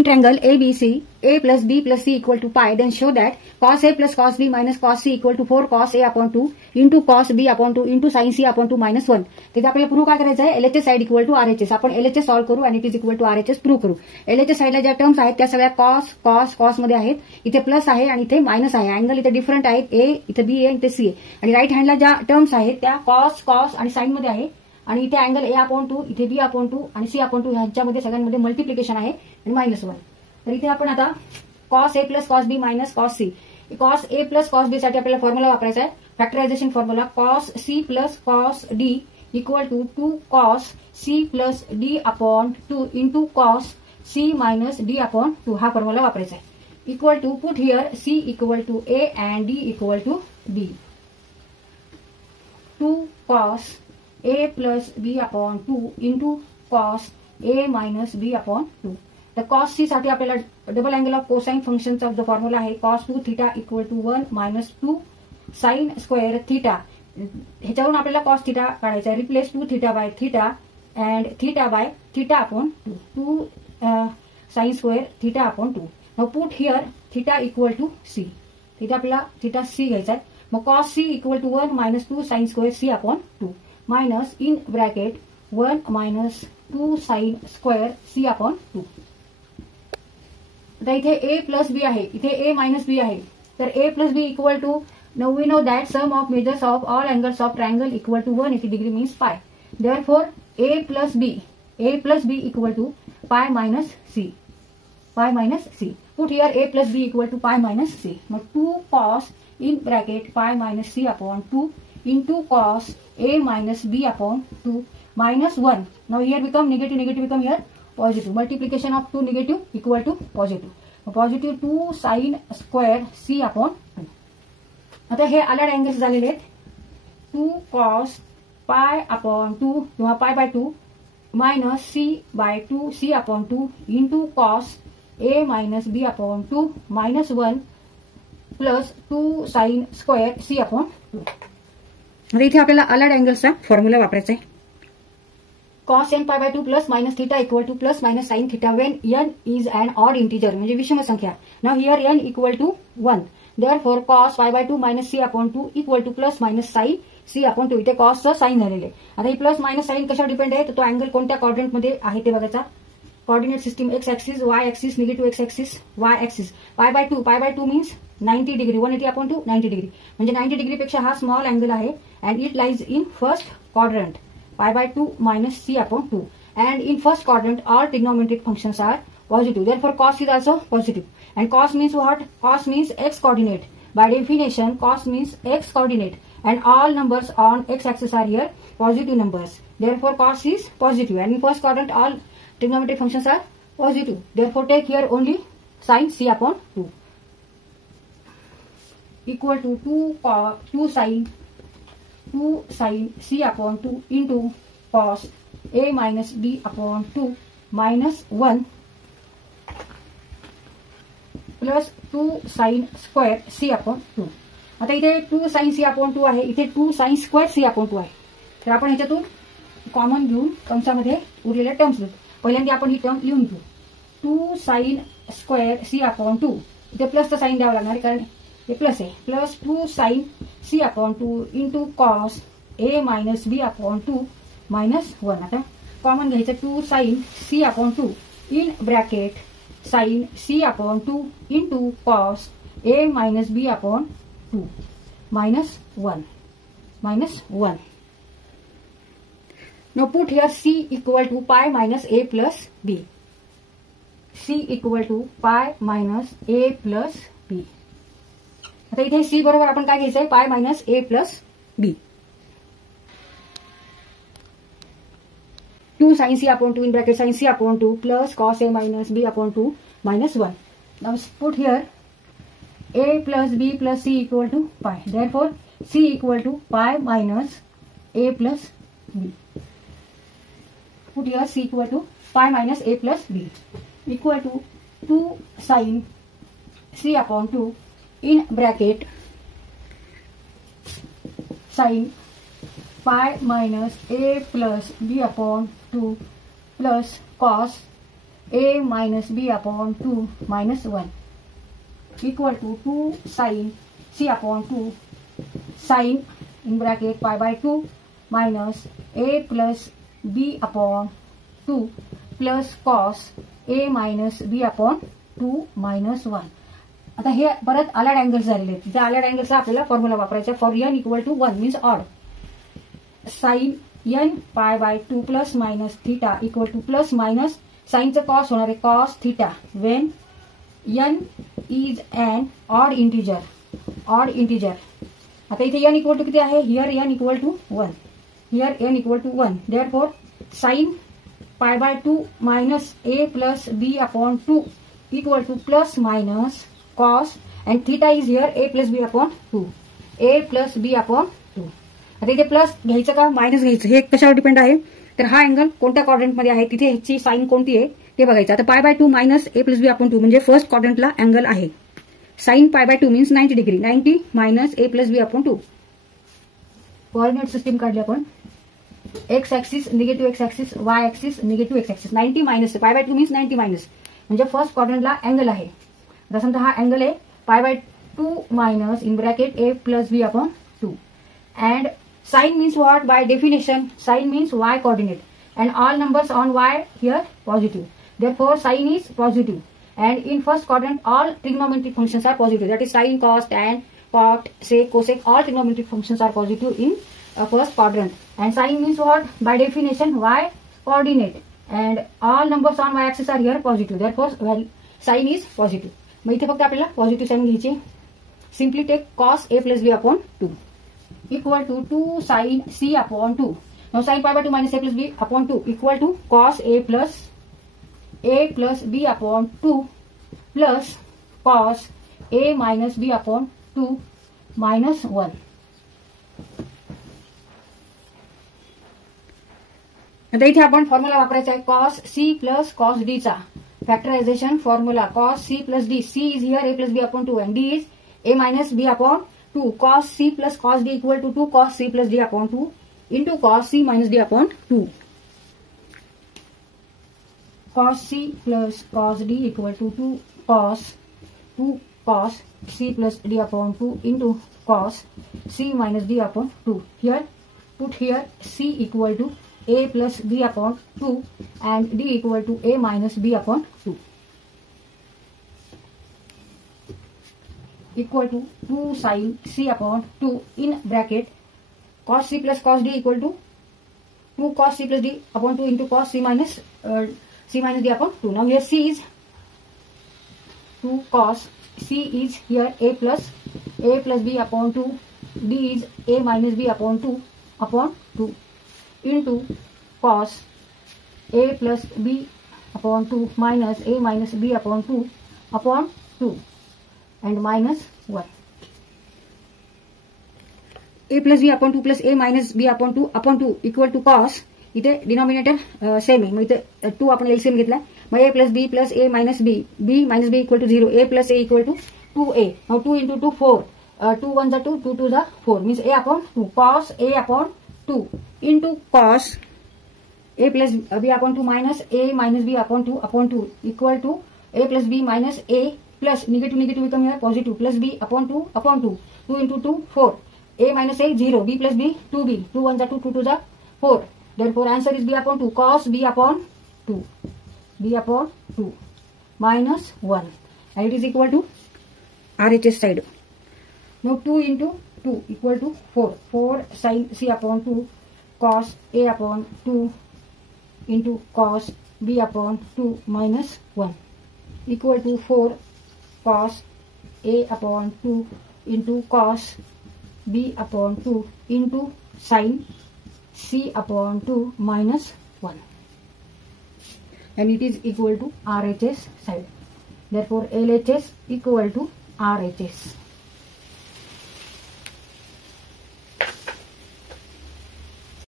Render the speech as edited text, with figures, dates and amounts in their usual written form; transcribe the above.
in triangle ABC, a plus b plus c equal to pi, then show that cos a plus cos b minus cos c equal to 4 cos a upon 2 into cos b upon 2 into sin c upon 2 minus 1. तिथे आपल्याला prove काय करायचं आहे, LHS side equal to RHS. आपण LHS solve करू आणि it is equal to RHS prove करू. LHS साइडला ज्या टर्म्स आहेत त्या सगळ्या कॉस कॉस कॉस मध्ये आहेत. इथे प्लस आहे आणि इथे मायनस आहे. अँगल इथे डिफरंट आहेत, a इथे b आहे इथे c आहे. आणि राईट हँडला ज्या टर्म्स आहेत त्या कॉस कॉस आणि साइन मध्ये आहे. आणि इथे अँगल a अपॉन 2, इथे b अपॉन 2 आणि c अपॉन 2 ह्यांच्यामध्ये सगळ्यांमध्ये मल्टिप्लिकेशन आहे आणि मायनस 1. तर इथे आपण आता cos a plus cos b minus cos c, cos a plus cos b साठी आपल्याला फॉर्म्युला वापरायचा आहे, factorisation formula. Cos c plus cos d equal to 2 cos c plus d upon 2 into cos c minus d upon 2 हा formula वापरायचा आहे. Equal to put here c equal to a and d equal to b. 2 cos a plus b upon 2 into cos a minus b upon 2. तर cos C साठी आपल्याला double angle of cosine फंक्शनचा जो formula आहे cos 2 theta equal to 1 minus 2 sine square theta. ह्याच्यावरून आपल्याला cos theta काढायचा आहे. Replace 2 theta by theta and theta by theta upon 2 sine square theta upon 2. मग put here theta equal to C. तिथे आपल्याला थीटा सी घ्यायचा आहे. मग cos C equal to 1 minus 2 sine square C upon 2 minus in bracket 1 minus 2 sine square C upon 2. आता इथे a plus बी आहे, इथे a मायनस बी आहे. तर a plus b equal to, now we know that sum of measures of all angles of triangle equal to 180 degree means pi. Therefore a plus b equal to pi minus c, pi minus c. Put here a plus b equal to pi minus c. मग 2 cos in bracket pi minus c upon 2 into cos a minus b upon 2 minus 1. Now here become negative, negative become here positive. Multiplication of 2 negative equal to positive. Positive 2 sin square c upon 2. आता हे अलग angles झालेले आहेत. 2 cos pi upon 2 किंवा pi by 2 minus c by 2 c upon 2 into cos a minus b upon 2 minus 1 plus 2 sin square c upon 2. आता इथे आपल्याला अलग अँगल्सचा फॉर्म्युला वापरायचा आहे. cos n pi by 2 plus minus theta equal to plus minus sin theta when n is an odd integer म्हणजे विषम संख्या. Now here n equal to 1. Therefore cos pi by 2 minus c upon 2 equal to plus minus sin c upon 2. इथे cos चं sign झालेले. आता ही plus minus sign कशावर depend आहे, तर तो अँगल कोणत्या क्वाड्रंट मध्ये आहे ते बघायचा. Coordinate system x axis, Y axis, negative X axis, Y axis. पाय by 2 means 90 degree, 180 upon 2 90 degree म्हणजे 90 डिग्री पेक्षा हा स्मॉल अँगल आहे and it lies in first quadrant. Pi by 2 minus c upon 2. And in first quadrant, all trigonometric functions are positive. Therefore, cos is also positive. And cos means what? Cos means x coordinate. By definition, cos means x coordinate. And all numbers on x-axis are here positive numbers. Therefore, cos is positive. And in first quadrant, all trigonometric functions are positive. Therefore, take here only sin c upon 2. Equal to 2 sin c upon 2 into cos a minus b upon 2 minus 1 plus 2 sin square c upon 2. आता इथे 2 sin c upon 2 आहे, इथे 2 sin square c upon 2 आहे. तर आपण ह्याच्यातून common घेऊन कंसामध्ये उरलेल्या टर्म्स लिहू. पहिल्यांदा आपण ही टर्म लिहून घेऊ. 2 sin square c upon 2. इथे प्लसचा साइन द्यावा लागणार कारण हे प्लस आहे. Plus 2 sin c upon 2 into cos a minus b upon 2 minus 1. आता कॉमन घ्यायचं 2 sin c upon 2 in bracket sin c upon 2 into cos a minus b upon 2 minus 1. Now put here c equal to pi minus a plus b. c equal to pi minus a plus b. आता इथे c बरोबर आपण काय घ्यायचंय, pi minus a plus b. 2 sin c upon 2 in bracket sin c upon 2 plus cos a minus b upon 2 minus 1. Now put here a plus b plus c equal to pi. Therefore c equal to pi minus a plus b. Put here c equal to pi minus a plus b equal to 2 sin c upon 2 in bracket sin pi minus a plus b upon 2 plus cos a minus b upon 2 minus 1 equal to 2 sin c upon 2 sin in bracket pi by 2 minus a plus b upon 2 plus cos a minus b upon 2 minus 1. आता हे परत आलाड angles झालेले आहेत. त्या आलाड अँगल्सचा आपल्याला formula वापरायचा for n equal to 1 means odd. Sine n pi by 2 plus minus theta equal to plus minus साइनचं cos होणार आहे cos theta when n is an odd integer. आता इथे n इक्वल टू किती आहे? Here n equal to 1. Here n equal to 1. Therefore sine pi by 2 minus a plus b upon 2 equal to plus minus cos and theta is here a plus b upon 2. a plus b upon 2. आता इथे plus घ्यायचं का minus घ्यायचं हे कशावर depend आहे तर हा अँगल कोणत्या क्वाड्रंट मध्ये आहे तिथे ह्याची साइन कोणती आहे ते बघायचं. आता pi by 2 minus a plus B upon 2 म्हणजे फर्स्ट क्वाड्रंटला अँगल आहे. Sine pi by 2 means 90 degree. 90 minus a plus B upon 2. Coordinate system काढली आपण. X axis negative X axis Y axis negative X axis. 90 minus pi by 2 means 90 minus म्हणजे first क्वाड्रंटला angle आहे. समजा हा angle आहे pi by 2 minus in bracket a plus b upon 2 and sine means what by definition sine means y coordinate and all numbers on y here positive. Therefore sin is positive and in first quadrant all trigonometric functions are positive, that is sin, cos, tan, cot, sec, cosec, all trigonometric functions are positive in first quadrant. And sin means what? By definition y coordinate and all numbers on y axis are here positive. Therefore sin is positive. मग इथे फक्त आपल्याला positive sine घ्यायची. Simply take cos a plus b upon 2 equal to 2 sin c upon 2. Now sin pi by 2 minus a plus b upon 2 equal to cos a plus b upon 2 plus cos a minus b upon 2 minus 1. आता इथे आपण formula वापरायचा आहे cos c plus cos d चा. Factorization formula cos c plus d. c is here a plus b upon 2 and d is a minus b upon 2. Cos c plus cos d equal to 2 cos c plus d upon 2 into cos c minus d upon 2. Cos c plus cos d equal to 2 cos c plus d upon 2 into cos c minus d upon 2. Here put here c equal to a plus b upon 2 and d equal to a minus b upon 2 equal to 2 sin c upon 2 in bracket cos c plus cos d equal to 2 cos c plus d upon 2 into cos c minus d upon 2. Now here c is 2 cos c is here a plus b upon 2 d is a minus b upon 2 upon 2 into cos a plus b upon 2 minus a minus b upon 2 upon 2 and minus 1. a plus b upon 2 plus a minus b upon 2 equal to cos. इथे denominator same आहे. मग इथे 2 आपण LCM घेतला. मग a plus b plus a minus b minus b equal to 0. a plus a equal to 2a. Now 2 into 2 4. 2 1 is 2, 2 2 is 4 means a upon 2 cos a upon 2 into cos a plus b upon 2 minus a minus b upon 2 equal to a plus b minus a plus negative become here positive plus b upon 2 2 into 2 4 a minus a 0 b plus b 2b 2 1 is 2, 2 2 is 4. Therefore answer is b upon 2 cos b upon 2 minus 1 and it is equal to RHS side. Now 2 into 2 equal to 4 sin c upon 2 cos a upon 2 into cos b upon 2 minus 1 equal to 4 cos a upon 2 into cos b upon 2 into sin c upon 2 minus 1 and it is equal to RHS side. Therefore LHS equal to RHS.